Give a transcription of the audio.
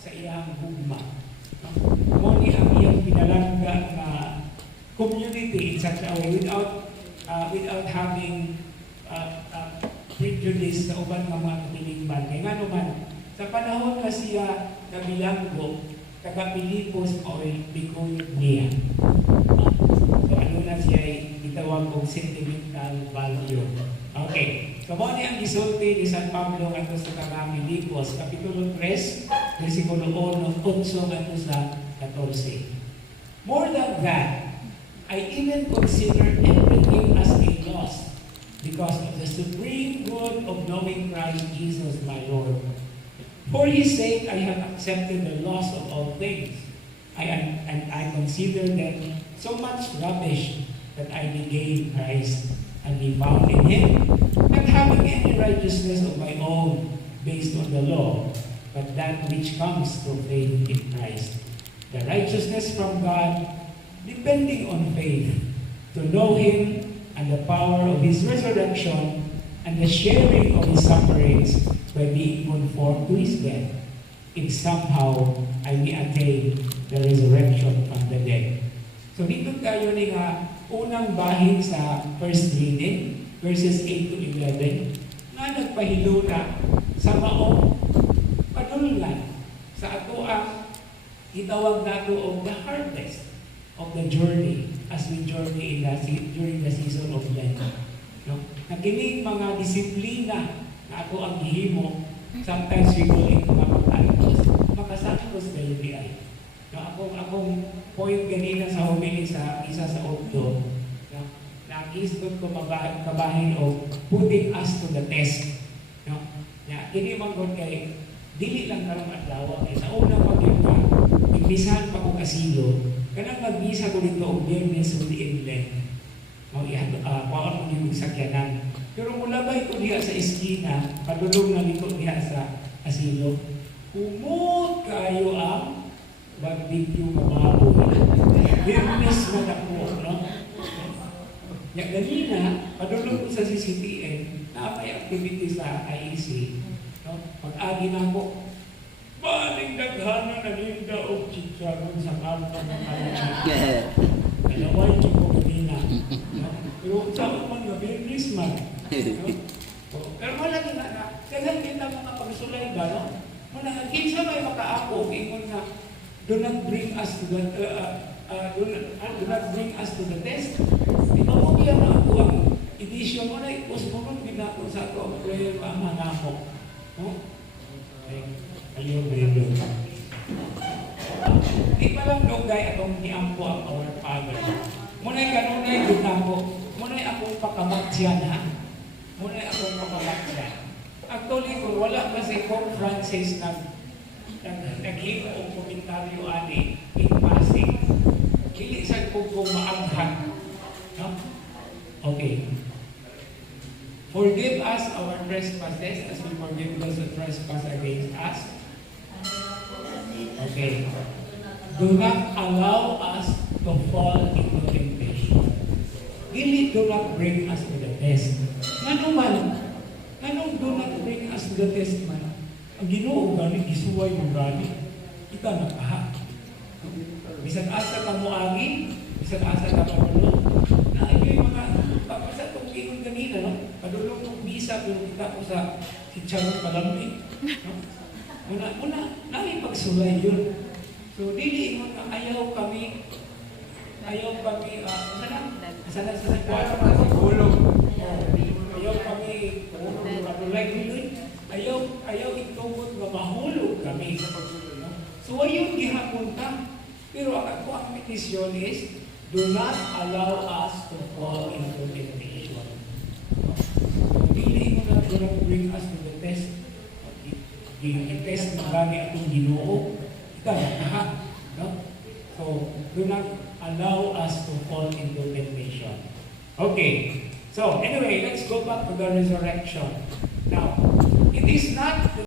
sa iyang hugma. Mo ni ang iyang pinalangga na community in such a way without having prejudice sa uban ng mga katilingban. Kaya nga naman, sa panahon na siya nabilanggo, taga Pilipos o Bicol niya. So ano na siya ay itawag kong sentimental value. Okay. So mo ni ang gisulti ni San Pablo ato sa taga Pilipos, Kapitulo 3, versikulo 1, 8 ato sa 14. More than that, I even consider everything as a loss because of the supreme good of knowing Christ Jesus my Lord. For His sake I have accepted the loss of all things, and I consider them so much rubbish that I may gain Christ and be found in Him, not having any righteousness of my own based on the law, but that which comes through faith in Christ, the righteousness from God, depending on faith, to know Him and the power of His resurrection and the sharing of His sufferings by being conformed to His death, if somehow I may attain the resurrection from the dead. So dito tayo ni unang bahin sa first reading, verses 8 to 11, na nagpahilula sa maong padulungan sa ato ang itawag nato of the harvest of the journey as we journey during the season of Lent. No? Nakinig mga disiplina na ako ang gihimo, sometimes we call it mga makasantos delivery. No, akong point ganina sa homily sa isa sa Okto, no, nag-istot ko kabahin o putting us to the test. No? Na, kini manggod kay, dili lang karong adlaw, kay sa unang pag-iba, imbisahan pa ko kasilo, kanang magbisa ko dito og Biyernes uli in Lent. No, paon mo yung sakyanan. Pero mulabay ko diha sa eskina, padulong na dito diha sa asilo, kumot kayo ang barbecue mababoy. Biyernes na ako, no? Ya ganina, padulong ko sa CCTN, na may activity sa IEC, no? Pag-agi na ako, baling daghana na linda o chicharon sa kampa ng kalaman. Kalaway ko ko ganina. No? Pero saan man na Biyernes man. No? Pero wala na, kaya kita mga pagsulay ba, no? Muna, kinsa may makaako, ingon na, do not bring us to the do not bring us to the test. Ito mo kaya na ako ang edition mo na ipos mo kung ginako sa ako ang prayer ang manako. No? Ayun, ayun. Di pa lang dogay atong niampo ang our Father. Muna'y kanunay ginako. Muna'y akong pakamatsyan, ha? Muna'y akong pakamatsyan. Actually, kung wala kasi Pope Francis naghimo og komentaryo ani in passing, dili sa kung maaghan. No? Okay. Forgive us our trespasses as we forgive those who trespass against us. Okay. Do not allow us to fall into temptation. Dili do not bring us to the test. Anong do not bring us to the test man? Ang Ginoo gani gisuway mo gani. Kita nakaha. Bisan asa ka mo angin, bisan asa ka panulo. Na ay mga papasa tong ingon kanina, no? Padulong kong bisa pero kita ko sa Chicharon Palambi. No? Muna, namin pagsulay yun. So, dili ingon na ayaw kami, sana sa kwarto mga sigulong. Ayaw kami, matulay nilin. Ayaw itubot na mahulog kami sa pagsulay. No? So, ayun gihapon ka. Pero ang petisyon is, do not allow us to fall into temptation. No? So, dili mo na do not bring us to the test. I-test na gani atong Ginoo, ika na, no? So, do not allow us to fall into temptation. Okay. So, anyway, let's go back to the resurrection. Now, it is not